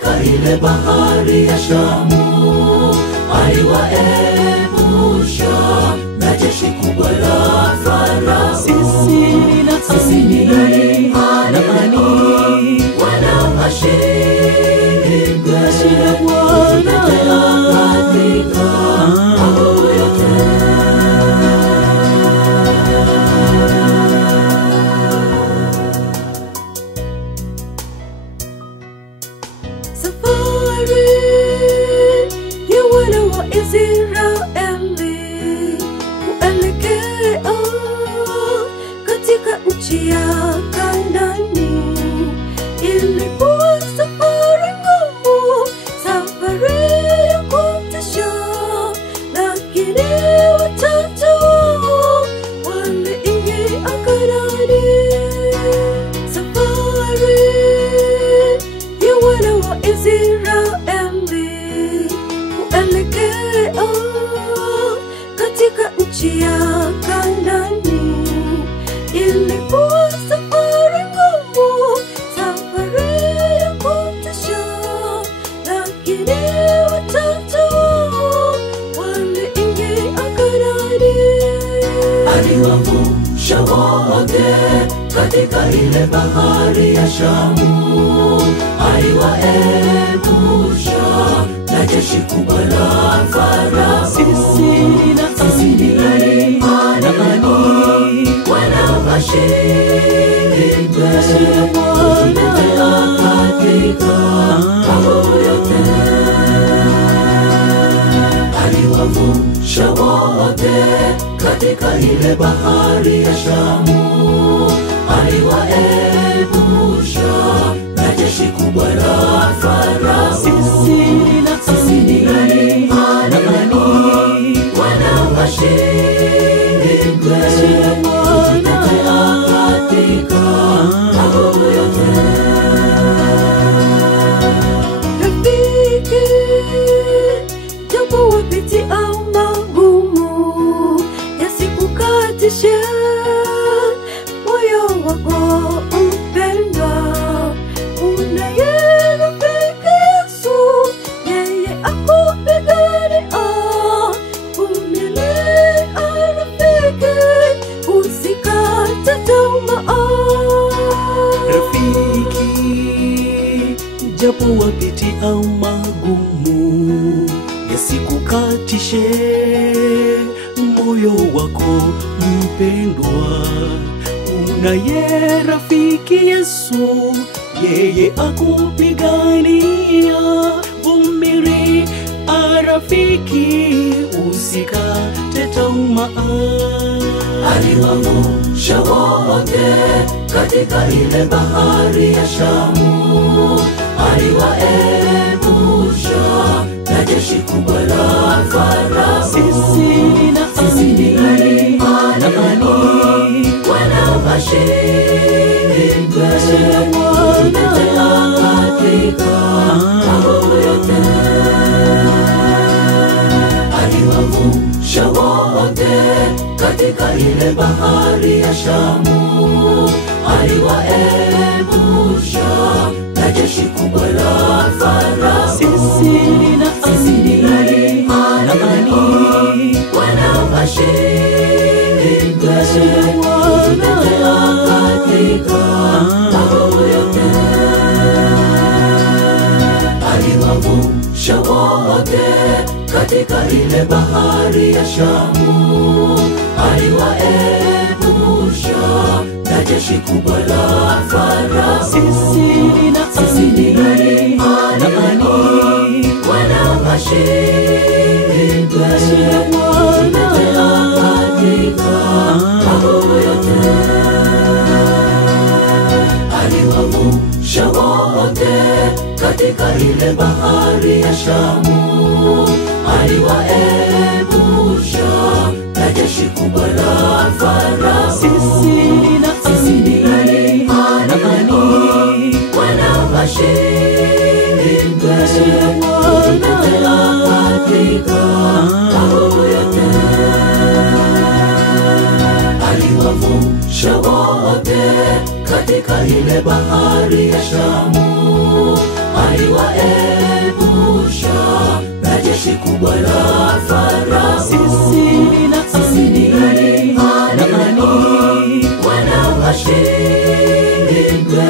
katika ile bahari ya Shamu, aliwaepusha na jeshi kubwa la Farao. Sisi ni nani wanawashindwe katika mambo yote. Safari ya wana wa Israeli kuelekea katika nchi ya Kanaani ilikuwa safari ngumu, safari ya kutisha, lakini watatu waliingia Kanaani. Safari ya wana wa Israeli kuelekea katika nchi ya Kanaani ilikuwa safari ngumu, safari ya kutisha, lakini watatu waliingia Kanaani. Aliwavusha wote katika ile bahari ya Shamu, aliwaepusha na jeshi kubwa la Farao. Sisi ni nani wanawashindwe katika mambo yote. Aliwavusha wote katika ile bahari ya Shamu, aliwaepusha na jeshi kubwa la Farao. Sisi ni nani wanawashindwe katika mambo yote. Rafiki, japo wapitia magumu yasikukatishe moyo wako mpendwa. Unaye rafiki Yesu, yeye akupigania. Vumilia rafiki, usikate tamaa. Rafiki, japo wapitia magumu yasikukatishe moyo wako mpendwa. Unaye rafiki Yesu, yeye akupigania. Vumilia rafiki, usikate tamaa. Aliwavusha wote katika ile bahari ya Shamu, aliwaepusha na jeshi kubwa la Farao. Sisi ni nani wanawashindwe katika mambo yote. Aliwavusha wote katika ile bahari ya Shamu, aliwaepusha na jeshi kubwa la Farao. Sisi ni nani wanawashindwe katika mambo yote. Aliwavusha wote katika ile bahari ya Shamu, aliwaepusha na jeshi kubwa la Farao. Sisi ni nani wanawashindwe katika mambo yote. Aliwavusha wote katika ile bahari ya Shamu, aliwaepusha na jeshi kubwa la Farao. Sisi ni nani wanawashindwe katika mambo yote. Aliwavusha wote katika ile bahari ya Shamu, aliwaepusha atatuepusha na jeshi kubwa la Farao. Sisi ni nani wanaowashindwe?